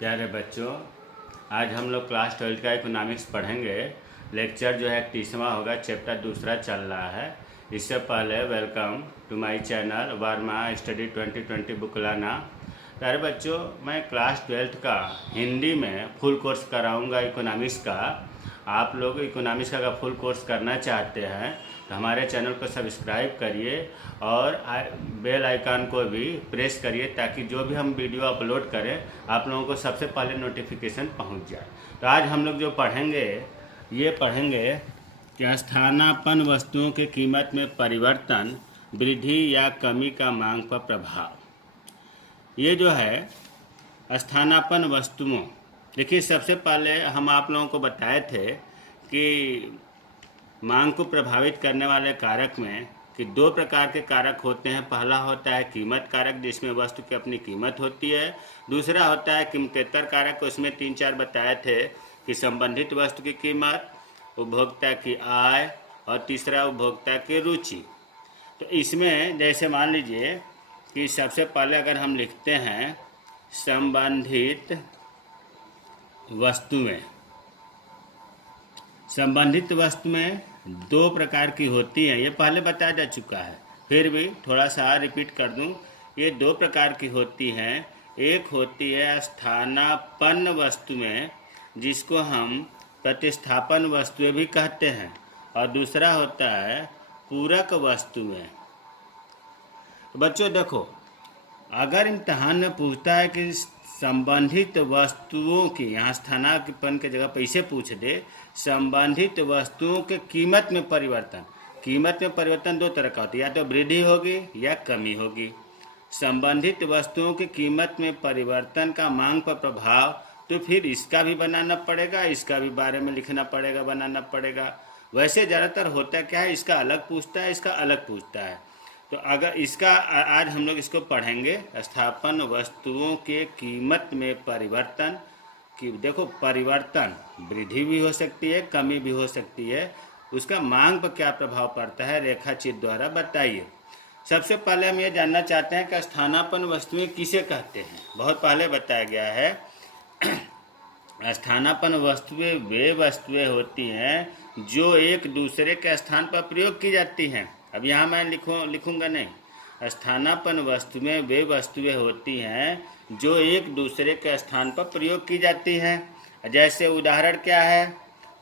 प्यारे बच्चों, आज हम लोग क्लास 12 का इकोनॉमिक्स पढ़ेंगे। लेक्चर जो है 30वां होगा, चैप्टर दूसरा चल रहा है। इससे पहले welcome to my channel Verma study 2020 बुकलाना। प्यारे बच्चों, मैं क्लास 12 का हिंदी में फुल कोर्स कराऊंगा इकोनॉमिक्स का। आप लोग इकोनॉमिक्स का फुल कोर्स करना चाहते हैं तो हमारे चैनल को सब्सक्राइब करिए और बेल आइकन को भी प्रेस करिए ताकि जो भी हम वीडियो अपलोड करें आप लोगों को सबसे पहले नोटिफिकेशन पहुंच जाए। तो आज हम लोग जो पढ़ेंगे ये पढ़ेंगे कि स्थानापन्न वस्तुओं के कीमत में परिवर्तन, वृद्धि या कमी का मांग पर प्रभाव। ये जो है स्थानापन्न वस्तुओं, देखिए सबसे पहले हम आप लोगों को बताए थे कि मांग को प्रभावित करने वाले कारक में कि दो प्रकार के कारक होते हैं। पहला होता है कीमत कारक, जिसमें वस्तु की अपनी कीमत होती है। दूसरा होता है कीमतेतर कारक, उसमें 3-4 बताए थे कि संबंधित वस्तु की कीमत, उपभोक्ता की आय और तीसरा उपभोक्ता की रुचि। तो इसमें जैसे मान लीजिए कि सबसे पहले अगर हम लिखते हैं संबंधित वस्तुएं। संबंधित वस्तु में दो प्रकार की होती हैं, ये पहले बताया जा चुका है, फिर भी थोड़ा सा रिपीट कर दूं। ये दो प्रकार की होती हैं। एक होती है स्थानापन्न वस्तुएं, जिसको हम प्रतिस्थापन वस्तुएं भी कहते हैं, और दूसरा होता है पूरक वस्तुएं। बच्चों देखो, अगर इम्तहान में पूछता है कि संबंधित वस्तुओं की, यहाँ स्थानापन्न की जगह पर इसे पूछ दे, संबंधित वस्तुओं के कीमत में परिवर्तन। कीमत में परिवर्तन दो तरह का होता है, या तो वृद्धि होगी या कमी होगी। संबंधित वस्तुओं की कीमत में परिवर्तन का मांग पर प्रभाव, तो फिर इसका भी बनाना पड़ेगा, इसका भी बारे में लिखना पड़ेगा, बनाना पड़ेगा। वैसे ज़्यादातर होता क्या है, इसका अलग पूछता है, इसका अलग पूछता है। तो अगर इसका आज हम लोग इसको पढ़ेंगे, स्थानापन्न वस्तुओं के कीमत में परिवर्तन कि देखो परिवर्तन वृद्धि भी हो सकती है, कमी भी हो सकती है, उसका मांग पर क्या प्रभाव पड़ता है रेखा चित्र द्वारा बताइए। सबसे पहले हम ये जानना चाहते हैं कि स्थानापन्न वस्तुएं किसे कहते हैं। बहुत पहले बताया गया है स्थानापन्न वस्तुएं वे वस्तुएं होती हैं जो एक दूसरे के स्थान पर प्रयोग की जाती हैं। अब यहाँ मैं लिखूंगा नहीं। स्थानापन्न वस्तुएं वे वस्तुएं होती हैं जो एक दूसरे के स्थान पर प्रयोग की जाती हैं। जैसे उदाहरण क्या है,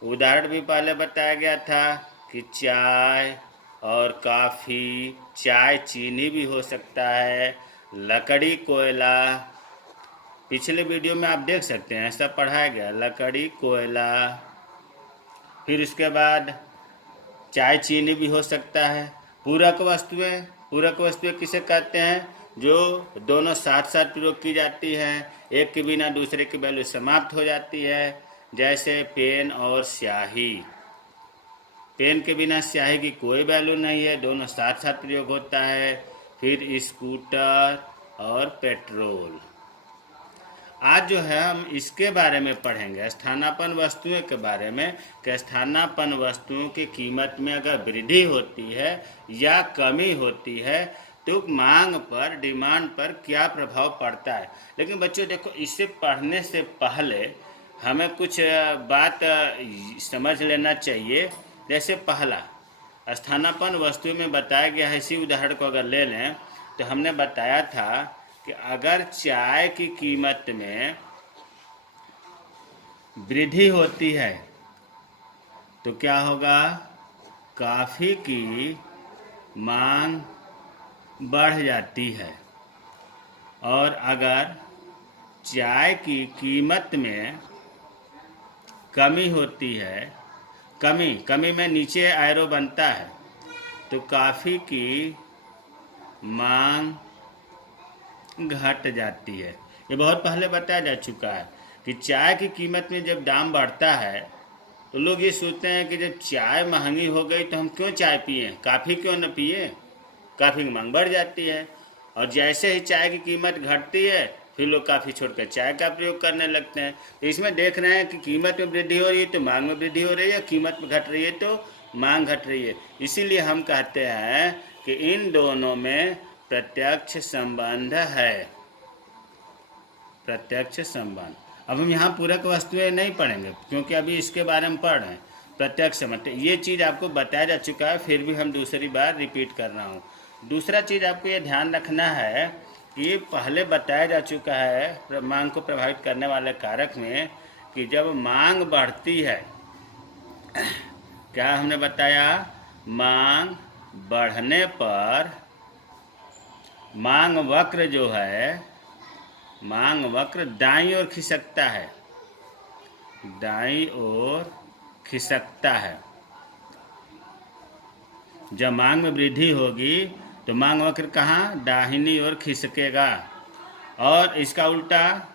उदाहरण भी पहले बताया गया था कि चाय और काफ़ी, चाय चीनी भी हो सकता है, लकड़ी कोयला, पिछले वीडियो में आप देख सकते हैं ऐसा पढ़ाया गया, लकड़ी कोयला। फिर उसके बाद चाय चीनी भी हो सकता है। पूरक वस्तुएं, पूरक वस्तुएं किसे कहते हैं, जो दोनों साथ साथ प्रयोग की जाती हैं, एक के बिना दूसरे की वैल्यू समाप्त हो जाती है। जैसे पेन और स्याही, पेन के बिना स्याही की कोई वैल्यू नहीं है, दोनों साथ साथ प्रयोग होता है। फिर स्कूटर और पेट्रोल। आज जो है हम इसके बारे में पढ़ेंगे, स्थानापन्न वस्तुओं के बारे में, कि स्थानापन्न वस्तुओं की कीमत में अगर वृद्धि होती है या कमी होती है तो मांग पर, डिमांड पर क्या प्रभाव पड़ता है। लेकिन बच्चों देखो, इसे पढ़ने से पहले हमें कुछ बात समझ लेना चाहिए। जैसे पहला, स्थानापन्न वस्तुओं में बताया गया है, इसी उदाहरण को अगर ले लें तो हमने बताया था कि अगर चाय की कीमत में वृद्धि होती है तो क्या होगा, कॉफ़ी की मांग बढ़ जाती है। और अगर चाय की कीमत में कमी होती है, कमी में नीचे एरो बनता है, तो कॉफ़ी की मांग घट जाती है। ये बहुत पहले बताया जा चुका है कि चाय की कीमत में जब दाम बढ़ता है तो लोग ये सोचते हैं कि जब चाय महंगी हो गई तो हम क्यों चाय पिए, काफ़ी क्यों न पिए, काफ़ी की मांग बढ़ जाती है। और जैसे ही चाय की कीमत घटती है फिर लोग काफ़ी छोड़कर चाय का प्रयोग करने लगते हैं। तो इसमें देख रहे हैं कि कीमत में वृद्धि हो रही है तो मांग में वृद्धि हो रही है, कीमत में घट रही है तो मांग घट रही है। इसीलिए हम कहते हैं कि इन दोनों में प्रत्यक्ष संबंध है। प्रत्यक्ष संबंध। अब हम यहाँ पूरक वस्तुएं नहीं पढ़ेंगे क्योंकि अभी इसके बारे में पढ़ रहे हैं। प्रत्यक्ष संबंध ये चीज़ आपको बताया जा चुका है, फिर भी हम दूसरी बार रिपीट कर रहा हूँ। दूसरा चीज़ आपको ये ध्यान रखना है कि पहले बताया जा चुका है मांग को प्रभावित करने वाले कारक में कि जब मांग बढ़ती है, क्या हमने बताया, मांग बढ़ने पर मांग वक्र जो है, मांग वक्र दाईं ओर खिसकता है, दाईं ओर खिसकता है। जब मांग में वृद्धि होगी तो मांग वक्र कहाँ, दाहिनी ओर खिसकेगा। और इसका उल्टा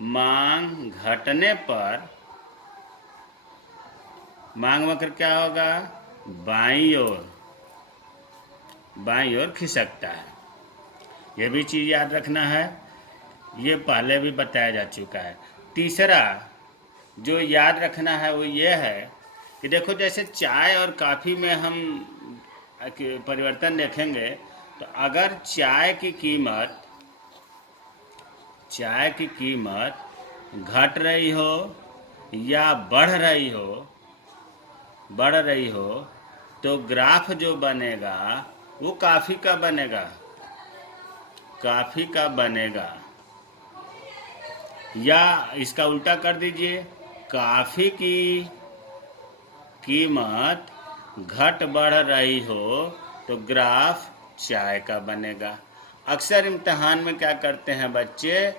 मांग घटने पर मांग वक्र क्या होगा, बाईं ओर खिसकता है। यह भी चीज़ याद रखना है, ये पहले भी बताया जा चुका है। तीसरा जो याद रखना है वो ये है कि देखो जैसे चाय और कॉफ़ी में हम परिवर्तन देखेंगे तो अगर चाय की कीमत घट रही हो या बढ़ रही हो तो ग्राफ जो बनेगा वो कॉफ़ी का बनेगा। या इसका उल्टा कर दीजिए, कॉफ़ी की कीमत घट बढ़ रही हो तो ग्राफ चाय का बनेगा। अक्सर इम्तहान में क्या करते हैं बच्चे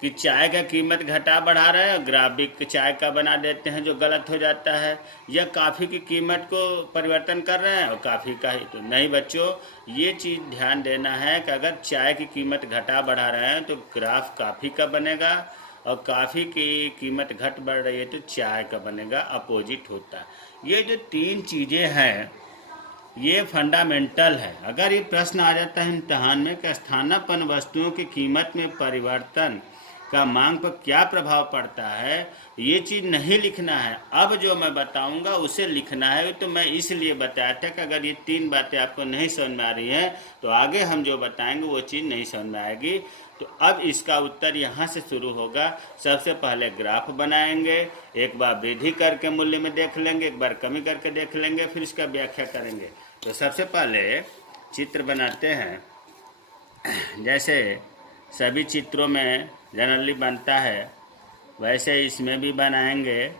कि चाय का कीमत घटा बढ़ा रहे हैं, ग्राफ भी चाय का बना देते हैं जो गलत हो जाता है, या कॉफ़ी की कीमत को परिवर्तन कर रहे हैं और कॉफ़ी का ही। तो नहीं बच्चों, ये चीज़ ध्यान देना है कि अगर चाय की कीमत घटा बढ़ा रहे हैं तो ग्राफ कॉफ़ी का बनेगा, और कॉफ़ी की कीमत घट बढ़ रही है तो चाय का बनेगा, अपोजिट होता है। ये जो तीन चीज़ें हैं ये फंडामेंटल है। अगर ये प्रश्न आ जाता है इम्तहान में कि स्थानापन्न वस्तुओं की कीमत में परिवर्तन का मांग पर क्या प्रभाव पड़ता है, ये चीज़ नहीं लिखना है। अब जो मैं बताऊंगा उसे लिखना है। तो मैं इसलिए बताया था कि अगर ये तीन बातें आपको नहीं समझ में आ रही हैं तो आगे हम जो बताएंगे वो चीज़ नहीं समझ में आएगी। तो अब इसका उत्तर यहाँ से शुरू होगा। सबसे पहले ग्राफ बनाएंगे, एक बार वृद्धि करके मूल्य में देख लेंगे, एक बार कमी करके देख लेंगे, फिर इसका व्याख्या करेंगे। तो सबसे पहले चित्र बनाते हैं। जैसे सभी चित्रों में जनरली बनता है वैसे इसमें भी बनाएंगे।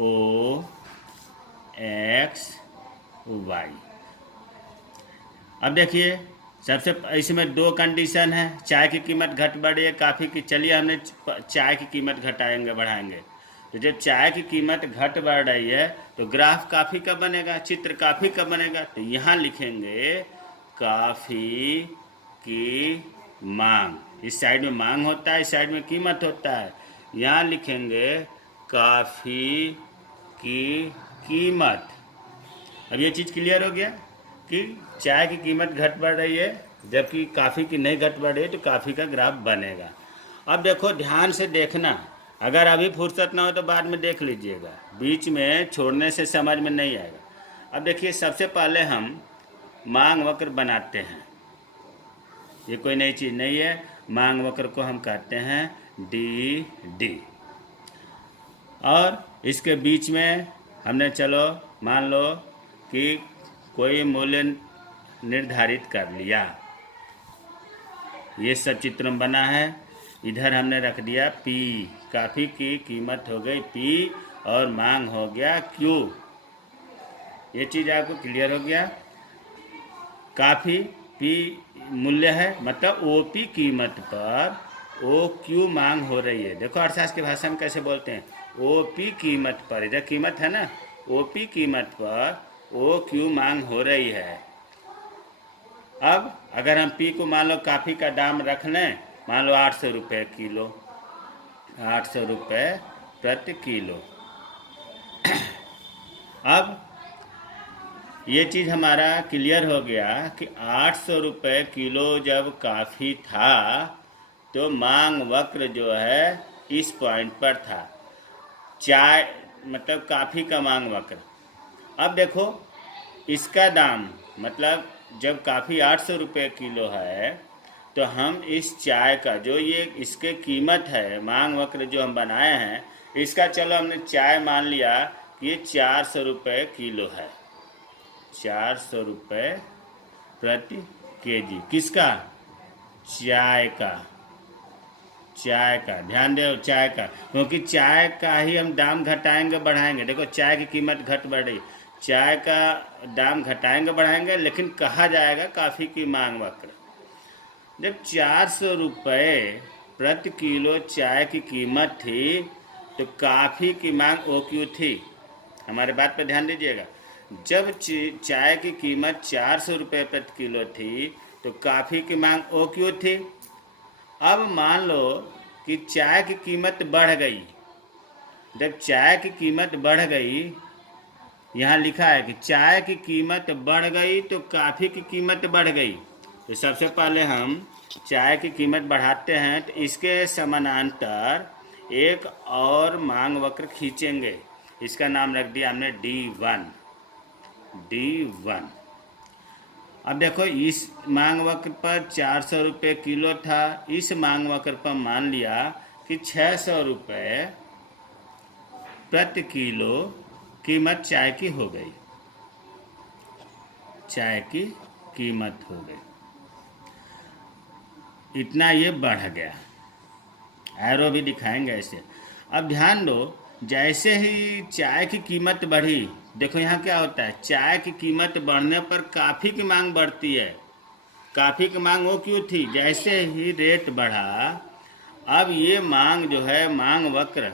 O X Y। अब देखिए सबसे इसमें दो कंडीशन है, चाय की कीमत घट बढ़ी है, कॉफ़ी की। चलिए हमने चाय की कीमत घटाएंगे बढ़ाएंगे। तो जब चाय की कीमत घट बढ़ रही है तो ग्राफ कॉफ़ी का बनेगा, चित्र कॉफ़ी का बनेगा। तो यहाँ लिखेंगे कॉफ़ी की मांग, इस साइड में मांग होता है, इस साइड में कीमत होता है। यहाँ लिखेंगे कॉफ़ी की कीमत। अब ये चीज़ क्लियर हो गया कि चाय की कीमत घट बढ़ रही है जबकि कॉफ़ी की नहीं घट बढ़ रही है, तो कॉफ़ी का ग्राफ बनेगा। अब देखो ध्यान से देखना, अगर अभी फुर्सत ना हो तो बाद में देख लीजिएगा, बीच में छोड़ने से समझ में नहीं आएगा। अब देखिए सबसे पहले हम मांग वक्र बनाते हैं। ये कोई नई चीज़ नहीं है, मांग वक्र को हम कहते हैं डी। और इसके बीच में हमने चलो मान लो कि कोई मूल्य निर्धारित कर लिया, ये सब चित्र बना है। इधर हमने रख दिया P, कॉफ़ी की कीमत हो गई P और मांग हो गया Q। ये चीज़ आपको क्लियर हो गया। कॉफ़ी P मूल्य है, मतलब OP कीमत पर OQ मांग हो रही है। देखो अर्थशास्त्र की भाषा में कैसे बोलते हैं, OP कीमत पर, इधर कीमत है ना, OP कीमत पर OQ मांग हो रही है। अब अगर हम P को मान लो कॉफ़ी का दाम रख लें, मान लो 800 रुपये किलो, 800 रुपये प्रति किलो। अब ये चीज़ हमारा क्लियर हो गया कि 800 रुपये किलो जब कॉफ़ी था तो मांग वक्र जो है इस पॉइंट पर था, चाय मतलब कॉफ़ी का मांग वक्र। अब देखो इसका दाम मतलब जब कॉफ़ी 800 रुपये किलो है तो हम इस चाय का जो ये इसके कीमत है, मांग वक्र जो हम बनाए हैं, इसका चलो हमने चाय मान लिया कि ये 400 रुपये किलो है। 400 रुपये प्रति केजी। किसका? चाय का। चाय का ध्यान दो, चाय का, क्योंकि चाय का ही हम दाम घटाएंगे बढ़ाएंगे। देखो चाय की कीमत घट बढ़ रही, चाय का दाम घटाएंगे बढ़ाएंगे, लेकिन कहा जाएगा कॉफ़ी की मांग वक्र। जब 400 रुपये प्रति किलो चाय की कीमत थी तो कॉफ़ी की मांग ओ क्यू थी। हमारे बात पर ध्यान दीजिएगा। जब चाय की कीमत 400 रुपये प्रति किलो थी तो कॉफ़ी की मांग ओ क्यू थी। अब मान लो कि चाय की कीमत बढ़ गई। जब चाय की कीमत बढ़ गई, यहाँ लिखा है कि चाय की कीमत बढ़ गई तो कॉफ़ी की कीमत बढ़ गई। तो सबसे पहले हम चाय की कीमत बढ़ाते हैं, तो इसके समानांतर एक और मांग वक्र खींचेंगे। इसका नाम रख दिया हमने D1। D1। अब देखो इस मांग वक्र पर 400 रुपये किलो था, इस मांग वक्र पर मान लिया कि 600 रुपये प्रति किलो कीमत चाय की हो गई। चाय की कीमत हो गई, इतना ये बढ़ गया। एरो भी दिखाएंगे ऐसे। अब ध्यान दो, जैसे ही चाय की कीमत बढ़ी, देखो यहाँ क्या होता है, चाय की कीमत बढ़ने पर कॉफ़ी की मांग बढ़ती है। कॉफ़ी की मांग वो क्यों थी, जैसे ही रेट बढ़ा, अब ये मांग जो है मांग वक्र,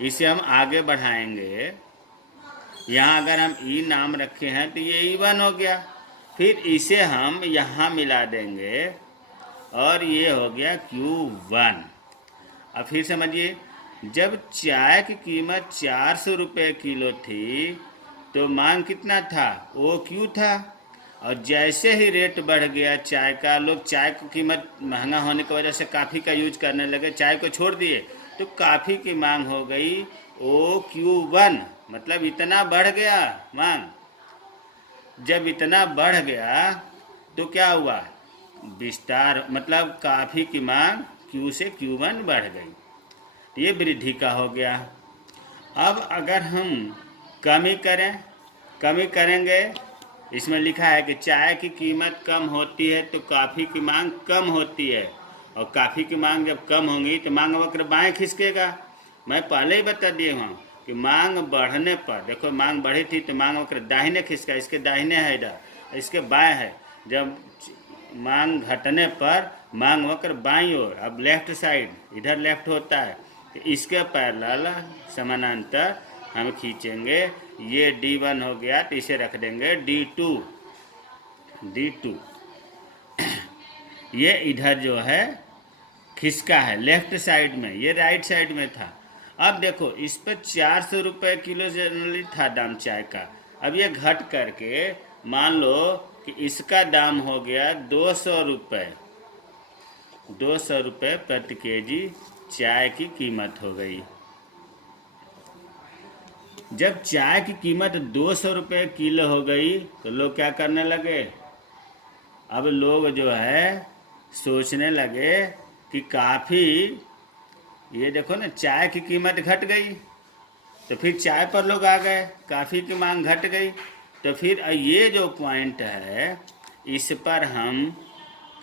इसे हम आगे बढ़ाएंगे। यहाँ अगर हम ई नाम रखे हैं तो ये E1 हो गया, फिर इसे हम यहाँ मिला देंगे और ये हो गया Q1। अब फिर समझिए, जब चाय की कीमत 400 रुपये किलो थी तो मांग कितना था, OQ था। और जैसे ही रेट बढ़ गया चाय का, लोग चाय की कीमत महंगा होने की वजह से कॉफ़ी का यूज करने लगे, चाय को छोड़ दिए, तो कॉफ़ी की मांग हो गई OQ1। मतलब इतना बढ़ गया मांग। जब इतना बढ़ गया तो क्या हुआ, विस्तार, मतलब कॉफ़ी की मांग Q से Q1 बढ़ गई। ये वृद्धि का हो गया। अब अगर हम कमी करेंगे, इसमें लिखा है कि चाय की कीमत कम होती है तो कॉफ़ी की मांग कम होती है, और कॉफ़ी की मांग जब कम होंगी तो मांग वक्र बाएं खिसकेगा। मैं पहले ही बता दिए हूँ कि मांग बढ़ने पर, देखो मांग बढ़ी थी तो मांग वक्र दाहिने खिसका, इसके दाहिने है इधर, इसके बाएं है। जब मांग घटने पर मांग वक्र बाईं ओर, अब लेफ्ट साइड, इधर लेफ्ट होता है, तो इसके पैरेलल समानांतर हम खींचेंगे। ये D1 हो गया, तो इसे रख देंगे D2। ये इधर जो है खिसका है लेफ्ट साइड में, ये राइट साइड में था। अब देखो इस पर 400 रुपये किलो जनरली था दाम चाय का, अब ये घट करके मान लो कि इसका दाम हो गया 200 रुपये। 200 रुपये प्रति केजी चाय की कीमत हो गई। जब चाय की कीमत 200 रुपये किलो हो गई तो लोग क्या करने लगे, अब लोग जो है सोचने लगे कि काफ़ी, ये देखो ना चाय की कीमत घट गई तो फिर चाय पर लोग आ गए, कॉफ़ी की मांग घट गई, तो फिर ये जो पॉइंट है इस पर हम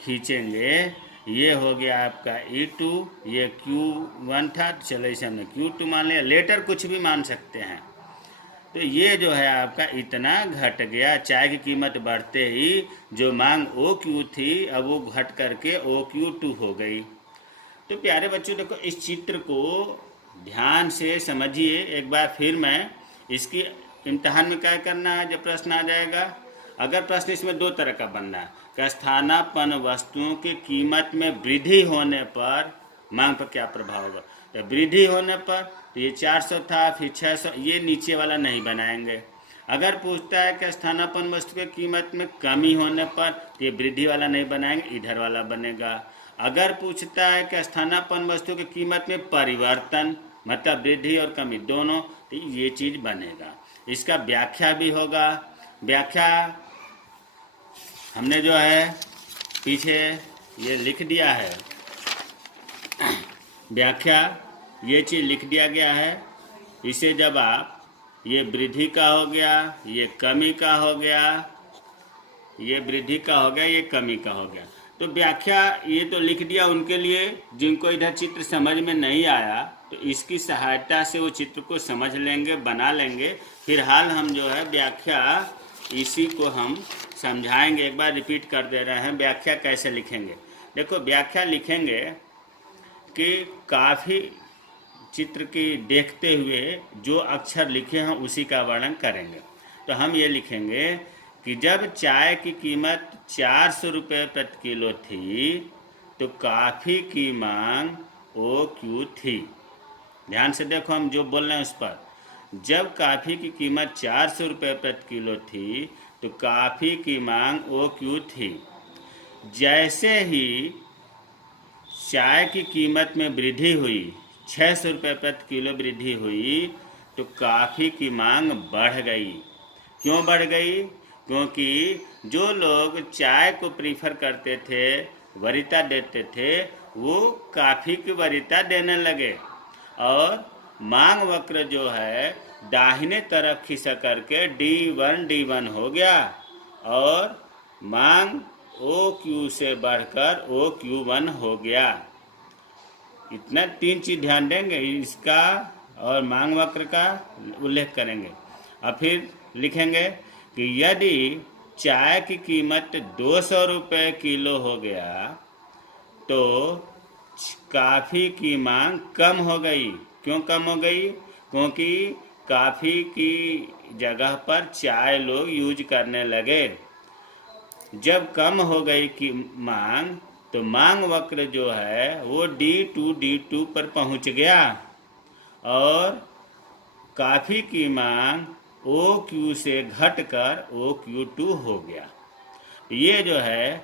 खींचेंगे। ये हो गया आपका E2, ये Q1 था, चलो इसे हमने Q2 मान लिया, लेटर कुछ भी मान सकते हैं। तो ये जो है आपका इतना घट गया, चाय की कीमत बढ़ते ही जो मांग OQ थी अब वो घट करके OQ2 हो गई। तो प्यारे बच्चों देखो इस चित्र को ध्यान से समझिए एक बार फिर। मैं इसकी इम्तिहान में क्या करना है, जब प्रश्न आ जाएगा, अगर प्रश्न इसमें दो तरह का बनना है कि स्थानापन्न वस्तुओं की कीमत में वृद्धि होने पर मांग पर क्या प्रभाव होगा। तो वृद्धि होने पर तो ये 400 था, फिर 600, ये नीचे वाला नहीं बनाएंगे। अगर पूछता है कि स्थानापन्न वस्तु की कीमत में कमी होने पर तो ये वृद्धि वाला नहीं बनाएंगे, इधर वाला बनेगा। अगर पूछता है कि स्थानापन्न वस्तु की कीमत में परिवर्तन, मतलब वृद्धि और कमी दोनों, तो ये चीज़ बनेगा। इसका व्याख्या भी होगा। व्याख्या हमने जो है पीछे ये लिख दिया है, व्याख्या ये चीज़ लिख दिया गया है। इसे जब आप, ये वृद्धि का हो गया, ये कमी का हो गया, ये वृद्धि का हो गया, ये कमी का हो गया। तो व्याख्या ये तो लिख दिया उनके लिए जिनको इधर चित्र समझ में नहीं आया, तो इसकी सहायता से वो चित्र को समझ लेंगे, बना लेंगे। फिलहाल हम जो है व्याख्या इसी को हम समझाएंगे। एक बार रिपीट कर दे रहे हैं, व्याख्या कैसे लिखेंगे। देखो, व्याख्या लिखेंगे कि काफ़ी चित्र की देखते हुए जो अक्षर लिखे हैं उसी का वर्णन करेंगे। तो हम ये लिखेंगे कि जब चाय की कीमत 400 रुपये प्रति किलो थी तो कॉफ़ी की मांग OQ थी। ध्यान से देखो, हम जो बोल रहे हैं उस पर। जब कॉफ़ी की कीमत 400 रुपये प्रति किलो थी तो कॉफ़ी की मांग OQ थी। जैसे ही चाय की कीमत में वृद्धि हुई, 600 रुपये प्रति किलो वृद्धि हुई, तो कॉफ़ी की मांग बढ़ गई। क्यों बढ़ गई? क्योंकि जो लोग चाय को प्रीफर करते थे, वरीयता देते थे, वो कॉफ़ी की वरीयता देने लगे और मांग वक्र जो है दाहिने तरफ खिसक करके D1 हो गया और मांग OQ से बढ़कर OQ1 हो गया। इतना 3 चीज़ ध्यान देंगे, इसका और मांग वक्र का उल्लेख करेंगे। और फिर लिखेंगे कि यदि चाय की कीमत 200 रुपये किलो हो गया तो कॉफ़ी की मांग कम हो गई। क्यों कम हो गई? क्योंकि कॉफ़ी की जगह पर चाय लोग यूज करने लगे। जब कम हो गई की मांग, तो मांग वक्र जो है वो D2 पर पहुंच गया और कॉफ़ी की मांग OQ से घटकर OQ2 हो गया। ये जो है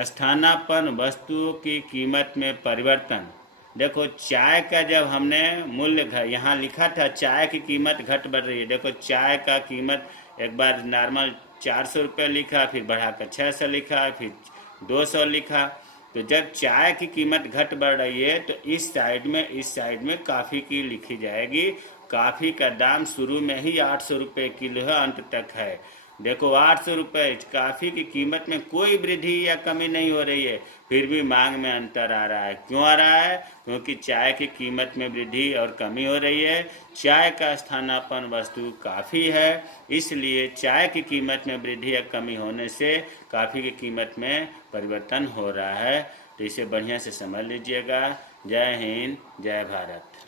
स्थानापन्न वस्तुओं की कीमत में परिवर्तन। देखो, चाय का जब हमने मूल्य यहाँ लिखा था, चाय की कीमत घट बढ़ रही है। देखो, चाय का कीमत एक बार नॉर्मल 400 रुपये लिखा, फिर बढ़ाकर 600 लिखा, फिर 200 लिखा। तो जब चाय की कीमत घट बढ़ रही है तो इस साइड में कॉफ़ी की लिखी जाएगी। कॉफ़ी का दाम शुरू में ही 800 रुपये किलो है, अंत तक है। देखो, 800 रुपये, कॉफ़ी की कीमत में कोई वृद्धि या कमी नहीं हो रही है, फिर भी मांग में अंतर आ रहा है। क्यों आ रहा है? क्योंकि चाय की कीमत में वृद्धि और कमी हो रही है। चाय का स्थानापन्न वस्तु कॉफ़ी है, इसलिए चाय की कीमत में वृद्धि या कमी होने से कॉफ़ी की कीमत में परिवर्तन हो रहा है। तो इसे बढ़िया से समझ लीजिएगा। जय हिंद, जय भारत।